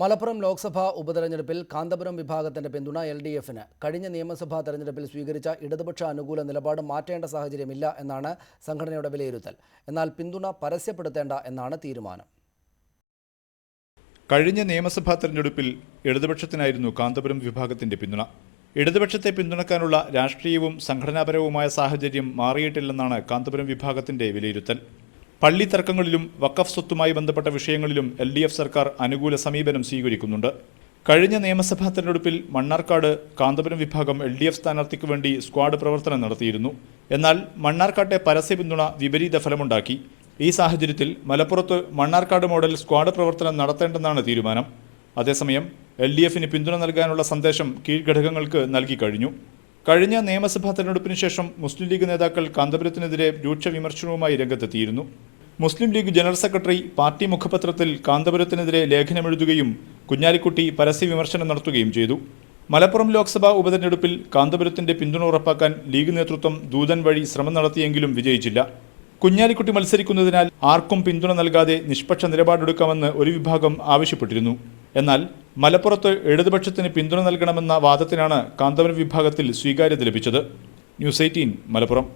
മലപ്പുറം ലോക്സഭാ ഉപതെരഞ്ഞെടുപ്പിൽ കാന്തപുരം വിഭാഗത്തിന്റെ പിന്തുണ എൽ ഡി എഫിന്. കഴിഞ്ഞ നിയമസഭാ തെരഞ്ഞെടുപ്പിൽ സ്വീകരിച്ച ഇടതുപക്ഷ അനുകൂല നിലപാട് മാറ്റേണ്ട സാഹചര്യമില്ല എന്നാണ് സംഘടനയുടെ വിലയിരുത്തൽ. എന്നാൽ പിന്തുണ പരസ്യപ്പെടുത്തേണ്ട എന്നാണ് തീരുമാനം. കഴിഞ്ഞ നിയമസഭാ തെരഞ്ഞെടുപ്പിൽ ഇടതുപക്ഷത്തിനായിരുന്നു കാന്തപുരം വിഭാഗത്തിന്റെ പിന്തുണ. ഇടതുപക്ഷത്തെ പിന്തുണക്കാനുള്ള രാഷ്ട്രീയവും സംഘടനാപരവുമായ സാഹചര്യം മാറിയിട്ടില്ലെന്നാണ് കാന്തപുരം വിഭാഗത്തിന്റെ വിലയിരുത്തൽ. പള്ളി തർക്കങ്ങളിലും വഖഫ് സ്വത്തുമായി ബന്ധപ്പെട്ട വിഷയങ്ങളിലും എൽ ഡി എഫ് സർക്കാർ അനുകൂല സമീപനം സ്വീകരിക്കുന്നുണ്ട്. കഴിഞ്ഞ നിയമസഭാ തെരഞ്ഞെടുപ്പിൽ മണ്ണാർക്കാട് കാന്തപുരം വിഭാഗം എൽ ഡി എഫ് സ്ഥാനാർത്ഥിക്ക് വേണ്ടി സ്ക്വാഡ് പ്രവർത്തനം നടത്തിയിരുന്നു. എന്നാൽ മണ്ണാർക്കാട്ടെ പരസ്യ പിന്തുണ വിപരീത ഫലമുണ്ടാക്കി. ഈ സാഹചര്യത്തിൽ മലപ്പുറത്ത് മണ്ണാർക്കാട് മോഡൽ സ്ക്വാഡ് പ്രവർത്തനം നടത്തേണ്ടെന്നാണ് തീരുമാനം. അതേസമയം എൽ ഡി എഫിന് പിന്തുണ നൽകാനുള്ള സന്ദേശം കീഴ്ഘടകങ്ങൾക്ക് നൽകിക്കഴിഞ്ഞു കഴിഞ്ഞ നിയമസഭാ തെരഞ്ഞെടുപ്പിന് ശേഷം മുസ്ലിം ലീഗ് നേതാക്കൾ കാന്തപുരത്തിനെതിരെ രൂക്ഷ വിമർശനവുമായി രംഗത്തെത്തിയിരുന്നു. Muslim League general secretary party മുഖപത്രത്തിൽ കാന്തപുരത്തിനെതിരെ ലേഖനമെഴുതുകയും കുഞ്ഞാലിക്കുട്ടി പരസ്യ വിമർശനം നടത്തുകയും ചെയ്തു. മലപ്പുറം ലോക്സഭാ ഉപതെരഞ്ഞെടുപ്പിൽ കാന്തപുരത്തിന്റെ പിന്തുണ ഉറപ്പാക്കാൻ ലീഗ് നേതൃത്വം ദൂതൻ വഴി ശ്രമം നടത്തിയെങ്കിലും വിജയിച്ചില്ല. കുഞ്ഞാലിക്കുട്ടി മത്സരിക്കുന്നതിനാൽ ആർക്കും പിന്തുണ നൽകാതെ നിഷ്പക്ഷ നിലപാടെടുക്കാമെന്ന് ഒരു വിഭാഗം ആവശ്യപ്പെട്ടിരുന്നു. എന്നാൽ മലപ്പുറത്ത് ഇടതുപക്ഷത്തിന് പിന്തുണ നൽകണമെന്ന വാദത്തിനാണ് കാന്തപുരം വിഭാഗത്തിൽ സ്വീകാര്യത ലഭിച്ചത്. News Eighteen Malappuram.